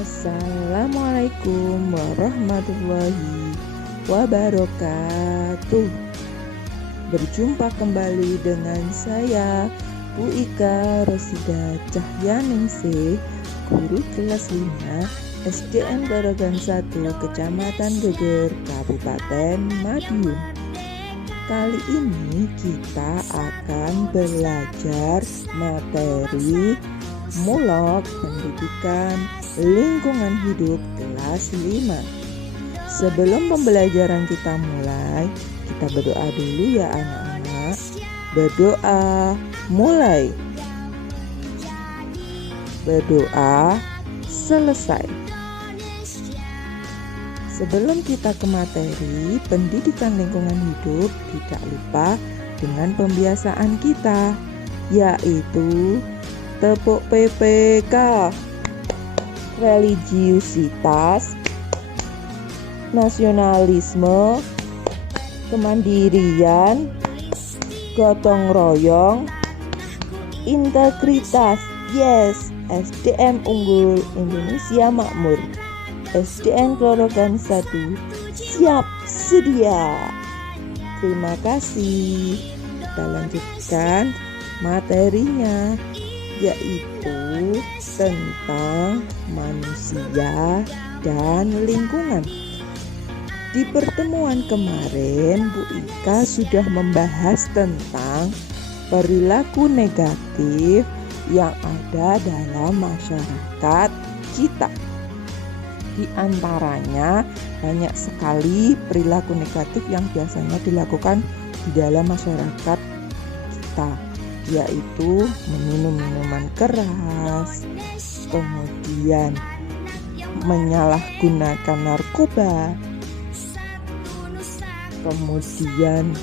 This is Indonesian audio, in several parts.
Assalamualaikum warahmatullahi wabarakatuh. Berjumpa kembali dengan saya Bu Ika Rosida Cahyaningsih, guru kelas 5 SDN Klorogan 1 Kecamatan Geger, Kabupaten Madiun. Kali ini kita akan belajar materi Mulok Pendidikan Lingkungan Hidup kelas 5. Sebelum pembelajaran kita mulai, kita berdoa dulu ya anak-anak. Berdoa mulai. Berdoa selesai. Sebelum kita ke materi pendidikan lingkungan hidup, tidak lupa dengan pembiasaan kita, yaitu tepuk PPK, religiusitas, nasionalisme, kemandirian, gotong royong, integritas. Yes, SDM unggul, Indonesia makmur. SDN Klorogan 1 siap sedia. Terima kasih. Kita lanjutkan materinya, yaitu tentang manusia dan lingkungan. Di pertemuan kemarin, Bu Ika sudah membahas tentang perilaku negatif yang ada dalam masyarakat kita. Di antaranya banyak sekali perilaku negatif yang biasanya dilakukan di dalam masyarakat kita, yaitu meminum minuman keras, kemudian menyalahgunakan narkoba, kemudian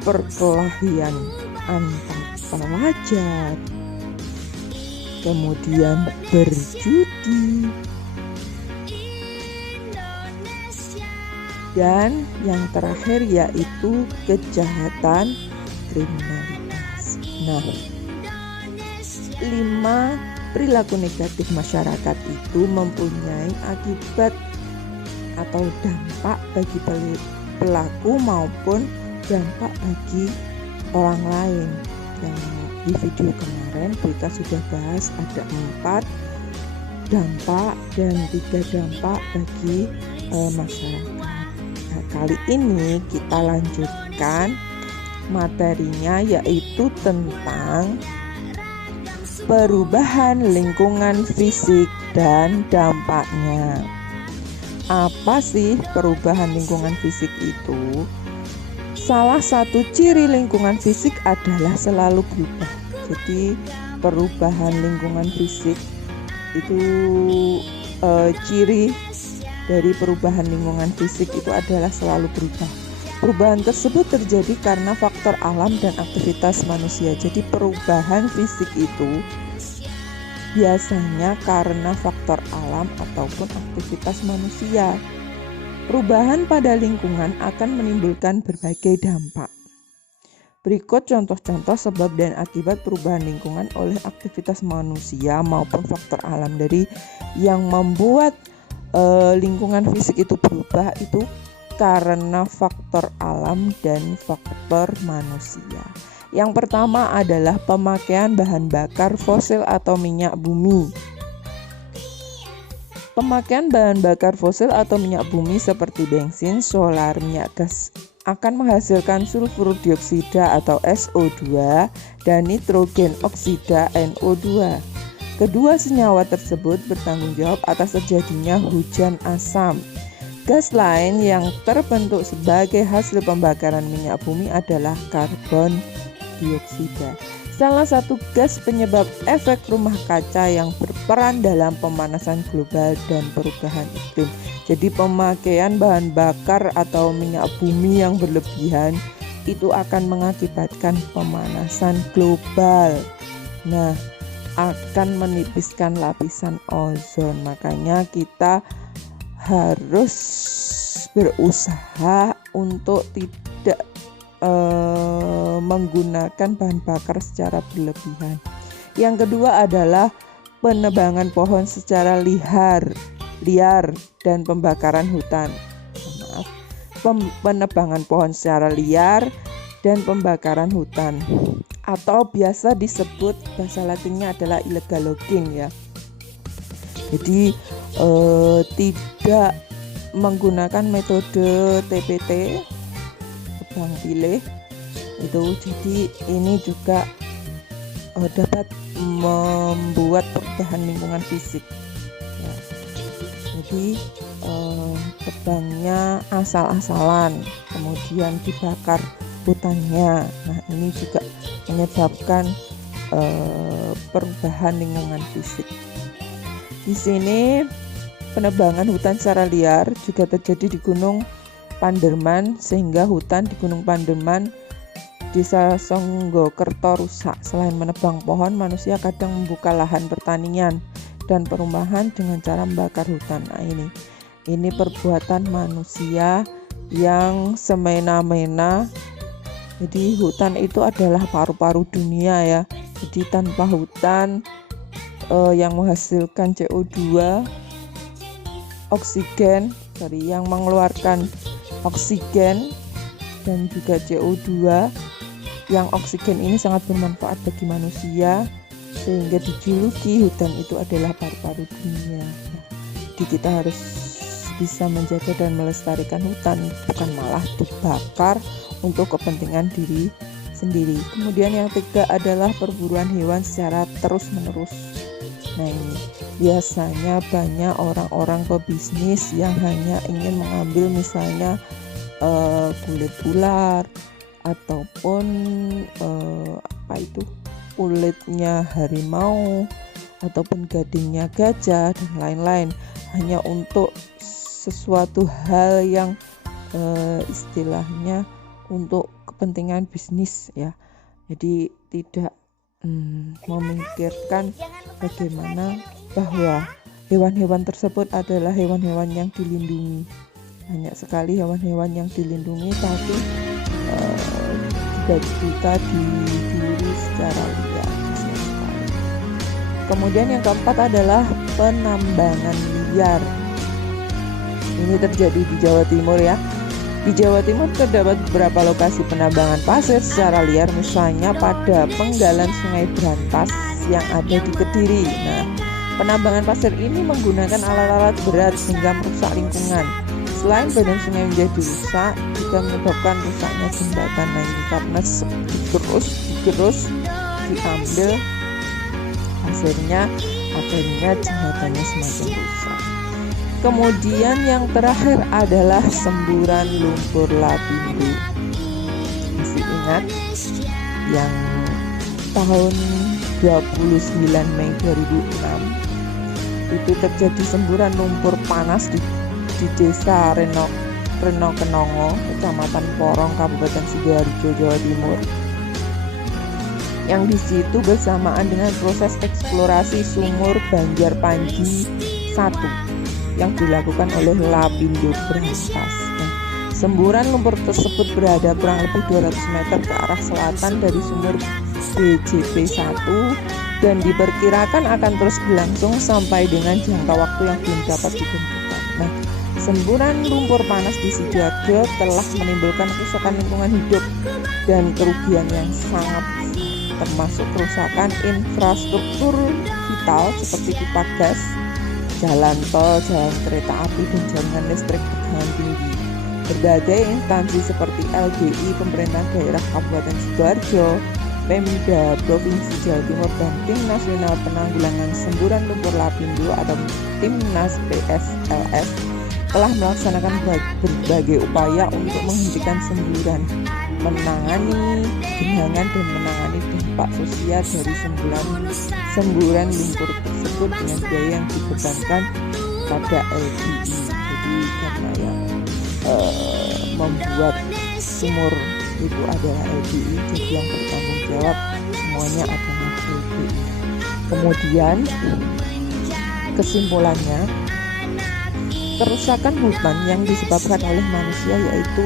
perkelahian antar pelajar, kemudian berjudi, dan yang terakhir yaitu kejahatan kriminalitas. Nah, 5 perilaku negatif masyarakat itu mempunyai akibat atau dampak bagi pelaku maupun dampak bagi orang lain. Yang di video kemarin kita sudah bahas ada 4 dampak dan 3 dampak bagi masyarakat. Nah, kali ini kita lanjutkan materinya, yaitu tentang perubahan lingkungan fisik dan dampaknya. Apa sih perubahan lingkungan fisik itu? Salah satu ciri lingkungan fisik adalah selalu berubah. Jadi perubahan lingkungan fisik itu ciri dari perubahan lingkungan fisik itu adalah selalu berubah. Perubahan tersebut terjadi karena faktor alam dan aktivitas manusia. Jadi perubahan fisik itu biasanya karena faktor alam ataupun aktivitas manusia. Perubahan pada lingkungan akan menimbulkan berbagai dampak. Berikut contoh-contoh sebab dan akibat perubahan lingkungan oleh aktivitas manusia maupun faktor alam. Dari yang membuat lingkungan fisik itu berubah itu karena faktor alam dan faktor manusia. Yang pertama adalah pemakaian bahan bakar fosil atau minyak bumi. Pemakaian bahan bakar fosil atau minyak bumi seperti bensin, solar, minyak gas akan menghasilkan sulfur dioksida atau SO2 dan nitrogen oksida NO2. Kedua senyawa tersebut bertanggung jawab atas terjadinya hujan asam. Gas lain yang terbentuk sebagai hasil pembakaran minyak bumi adalah karbon dioksida. Salah satu gas penyebab efek rumah kaca yang berperan dalam pemanasan global dan perubahan iklim. Jadi pemakaian bahan bakar atau minyak bumi yang berlebihan itu akan mengakibatkan pemanasan global. Nah, akan menipiskan lapisan ozon. Makanya kita harus berusaha untuk tidak menggunakan bahan bakar secara berlebihan. Yang kedua adalah penebangan pohon secara liar dan pembakaran hutan. Maaf, penebangan pohon secara liar dan pembakaran hutan, atau biasa disebut bahasa latinnya adalah illegal logging ya. Jadi tidak menggunakan metode TPT, tebang pilih itu. Jadi ini juga dapat membuat perubahan lingkungan fisik ya. Jadi tebangnya asal-asalan, kemudian dibakar hutannya. Nah, ini juga menyebabkan perubahan lingkungan fisik. Di sini penebangan hutan secara liar juga terjadi di Gunung Panderman, sehingga hutan di Gunung Panderman Desa Songgokerto rusak. Selain menebang pohon, manusia kadang membuka lahan pertanian dan perumahan dengan cara membakar hutan. Nah, ini perbuatan manusia yang semena-mena. Jadi hutan itu adalah paru-paru dunia ya. Jadi tanpa hutan yang menghasilkan CO2, yang mengeluarkan oksigen dan juga CO2, yang oksigen ini sangat bermanfaat bagi manusia, sehingga dijuluki hutan itu adalah paru-paru dunia. Jadi kita harus bisa menjaga dan melestarikan hutan, bukan malah dibakar untuk kepentingan diri sendiri. Kemudian yang ketiga adalah perburuan hewan secara terus-menerus. Nah, ini biasanya banyak orang-orang pebisnis yang hanya ingin mengambil misalnya kulit ular ataupun kulitnya harimau ataupun gadingnya gajah dan lain-lain, hanya untuk sesuatu hal yang istilahnya untuk kepentingan bisnis ya. Jadi tidak memikirkan bagaimana bahwa hewan-hewan tersebut adalah hewan-hewan yang dilindungi. Banyak sekali hewan-hewan yang dilindungi tapi juga diburu secara liar. Kemudian yang keempat adalah penambangan liar. Ini terjadi di Jawa Timur ya. Di Jawa Timur terdapat beberapa lokasi penambangan pasir secara liar, misalnya pada penggalan Sungai Brantas yang ada di Kediri. Nah, penambangan pasir ini menggunakan alat-alat berat sehingga merusak lingkungan. Selain badan sungai menjadi rusak, juga menyebabkan rusaknya jembatan. Nah, ini karena digerus, diambil pasirnya, akhirnya jembatannya semakin rusak. Kemudian yang terakhir adalah semburan lumpur lapindo. Masih ingat yang tahun 29 Mei 2006 itu terjadi semburan lumpur panas di Desa Renokenongo, Kecamatan Porong, Kabupaten Sidoarjo, Jawa Timur. Yang di situ bersamaan dengan proses eksplorasi sumur Banjar Panji 1 yang dilakukan oleh Lapindo Brantas. Nah, semburan lumpur tersebut berada kurang lebih 200 meter ke arah selatan dari sumur BJP 1 dan diperkirakan akan terus berlangsung sampai dengan jangka waktu yang belum dapat ditentukan. Nah, semburan lumpur panas di Sidoarjo telah menimbulkan kerusakan lingkungan hidup dan kerugian yang sangat besar, termasuk kerusakan infrastruktur vital seperti pipa gas, jalan tol, jalan kereta api, dan jaringan listrik tegangan tinggi. Berbagai instansi seperti LBI, pemerintah daerah Kabupaten Sidoarjo, Pemda Provinsi Jawa Timur, dan Tim Nasional Penanggulangan Semburan Lumpur Lapindo atau Timnas PSLS telah melaksanakan berbagai upaya untuk menghentikan semburan, menangani genangan dan menangani dampak sosial dari semburan lumpur tersebut dengan biaya yang dibebankan pada LBI. Jadi karena yang membuat sumur itu adalah LBI, jadi yang bertanggung jawab semuanya adalah LBI. Kemudian kesimpulannya, kerusakan hutan yang disebabkan oleh manusia yaitu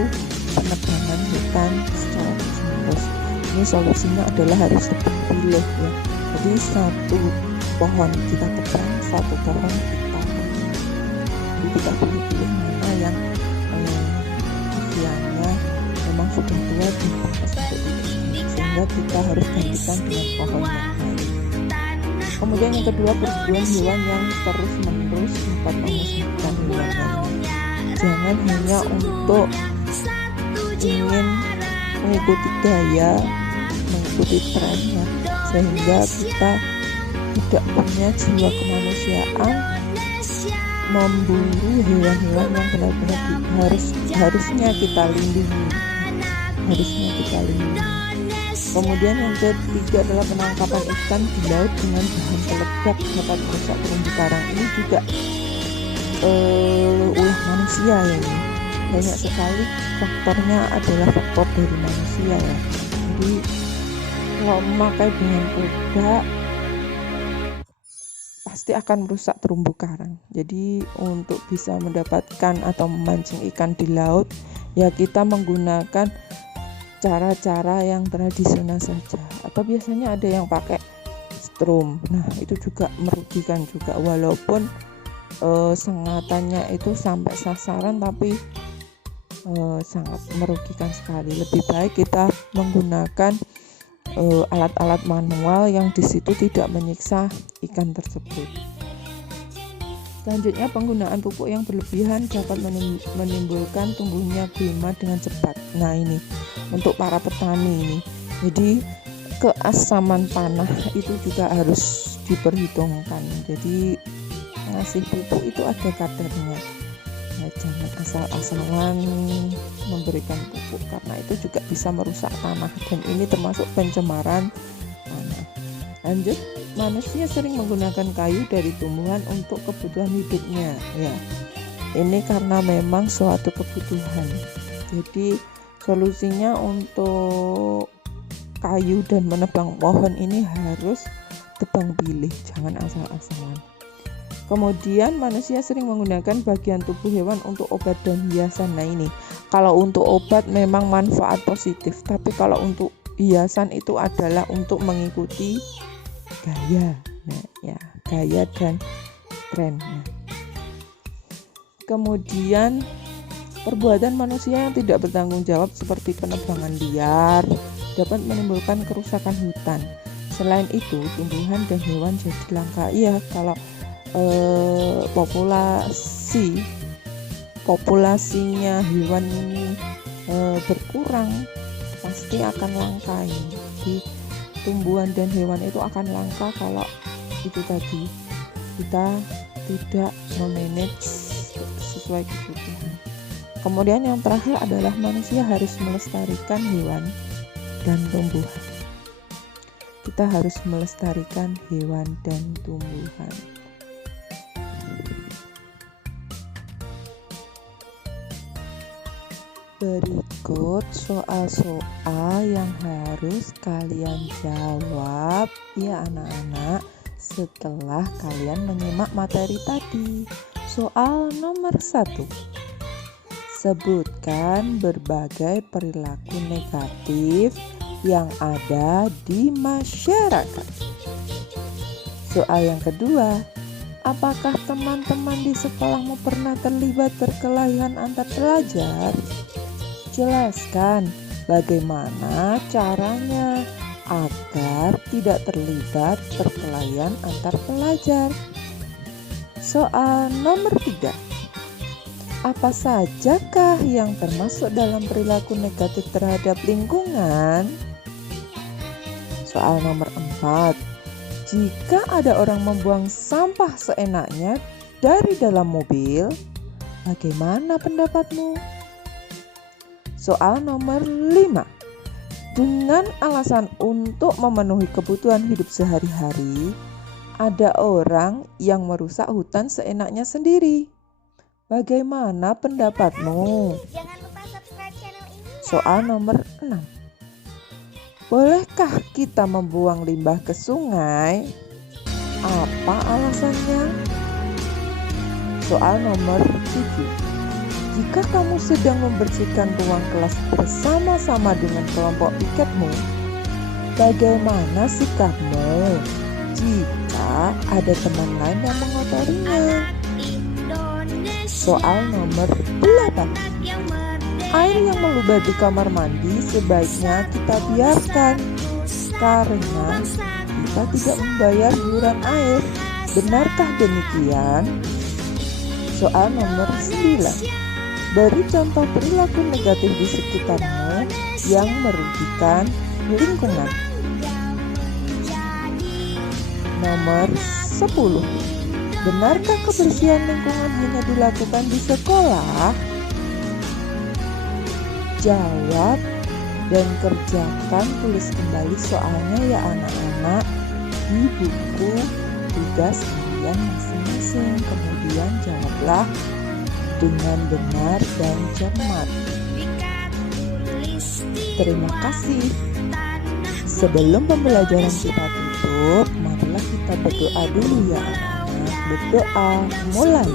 penebangan hutan secara terus-menerus. Ini solusinya adalah harus tebang pilih ya. Jadi satu pohon kita tebang, satu pohon kita tanam. Jadi kita pilih-pilih mana yang usianya memang sudah tua dan pantas untuk ditebang, sehingga kita harus gantikan dengan pohon yang lain. Kemudian yang kedua, perburuan hewan yang terus-menerus dapat memusnahkan hewan lain. Jangan hanya untuk ingin mengikuti gaya, mengikuti trennya, sehingga kita tidak punya jiwa kemanusiaan memburu hewan-hewan yang benar-benar harusnya kita lindungi. Kemudian yang ketiga adalah penangkapan ikan di laut dengan bahan peledak dapat merusak terumbu karang. Ini juga ulah manusia ya ini. Banyak sekali faktornya adalah faktor dari manusia ya. Jadi kalau memakai bahan peledak pasti akan merusak terumbu karang. Jadi untuk bisa mendapatkan atau memancing ikan di laut ya kita menggunakan cara-cara yang tradisional saja, atau biasanya ada yang pakai strum. Nah itu juga merugikan juga, walaupun sengatannya itu sampai sasaran tapi sangat merugikan sekali. Lebih baik kita menggunakan alat-alat manual yang di situ tidak menyiksa ikan tersebut. Selanjutnya, penggunaan pupuk yang berlebihan dapat menimbulkan tumbuhnya gulma dengan cepat. Nah ini untuk para petani ini. Jadi keasaman tanah itu juga harus diperhitungkan. Jadi ngasih pupuk itu ada kadarnya. Nah, jangan asal-asalan memberikan pupuk karena itu juga bisa merusak tanah dan ini termasuk pencemaran tanah. Lanjut, manusia sering menggunakan kayu dari tumbuhan untuk kebutuhan hidupnya. Ya, ini karena memang suatu kebutuhan. Jadi solusinya untuk kayu dan menebang pohon ini harus tebang pilih, jangan asal-asalan. Kemudian manusia sering menggunakan bagian tubuh hewan untuk obat dan hiasan. Nah ini, kalau untuk obat memang manfaat positif, tapi kalau untuk hiasan itu adalah untuk mengikuti gaya. Nah ya, gaya dan trennya. Kemudian perbuatan manusia yang tidak bertanggung jawab seperti penebangan liar dapat menimbulkan kerusakan hutan. Selain itu, tumbuhan dan hewan jadi langka. Iya, kalau populasinya hewan ini berkurang, pasti akan langka ini. Jadi tumbuhan dan hewan itu akan langka kalau itu tadi kita tidak memanage sesuai kebutuhan. Kemudian yang terakhir adalah manusia harus melestarikan hewan dan tumbuhan. Kita harus melestarikan hewan dan tumbuhan. Berikut soal-soal yang harus kalian jawab ya anak-anak setelah kalian menyimak materi tadi. Soal nomor 1. Sebutkan berbagai perilaku negatif yang ada di masyarakat. Soal yang kedua, apakah teman-teman di sekolahmu pernah terlibat perkelahian antar pelajar? Jelaskan bagaimana caranya agar tidak terlibat perkelahian antar pelajar. Soal nomor 3. Apa sajakah yang termasuk dalam perilaku negatif terhadap lingkungan? Soal nomor 4. Jika ada orang membuang sampah seenaknya dari dalam mobil, bagaimana pendapatmu? Soal nomor 5. Dengan alasan untuk memenuhi kebutuhan hidup sehari-hari, ada orang yang merusak hutan seenaknya sendiri. Bagaimana pendapatmu? Jangan lupa subscribe channel ini. Soal nomor 6. Bolehkah kita membuang limbah ke sungai? Apa alasannya? Soal nomor 7. Jika kamu sedang membersihkan ruang kelas bersama-sama dengan kelompok piketmu, bagaimana sikapmu jika ada teman lain yang mengotorinya. Soal nomor 8. Air yang meluber di kamar mandi sebaiknya kita biarkan karena kita tidak membayar iuran air. Benarkah demikian? Soal nomor 9. Beri contoh perilaku negatif di sekitarmu yang merugikan lingkungan. Nomor 10. Benarkah kebersihan lingkungan hanya dilakukan di sekolah? Jawab dan kerjakan, tulis kembali soalnya ya anak-anak di buku tugas kalian masing-masing. Kemudian jawablah dengan benar dan cermat. Terima kasih. Sebelum pembelajaran kita tutup, marilah kita berdoa dulu ya anak-anak. Berdoa mulai.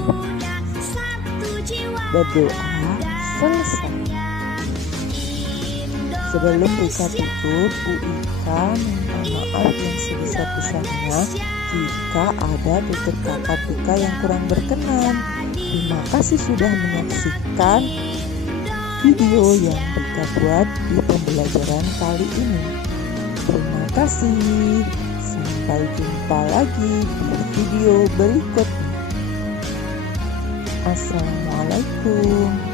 Berdoa selesai. Sebelum kita tutup, Bu Ika minta maaf yang sebesar-besarnya jika ada tutur kata Ika yang kurang berkenan. Terima kasih sudah menyaksikan video yang Ika buat di pembelajaran kali ini. Terima kasih. Sampai jumpa lagi di video berikutnya. Assalamualaikum.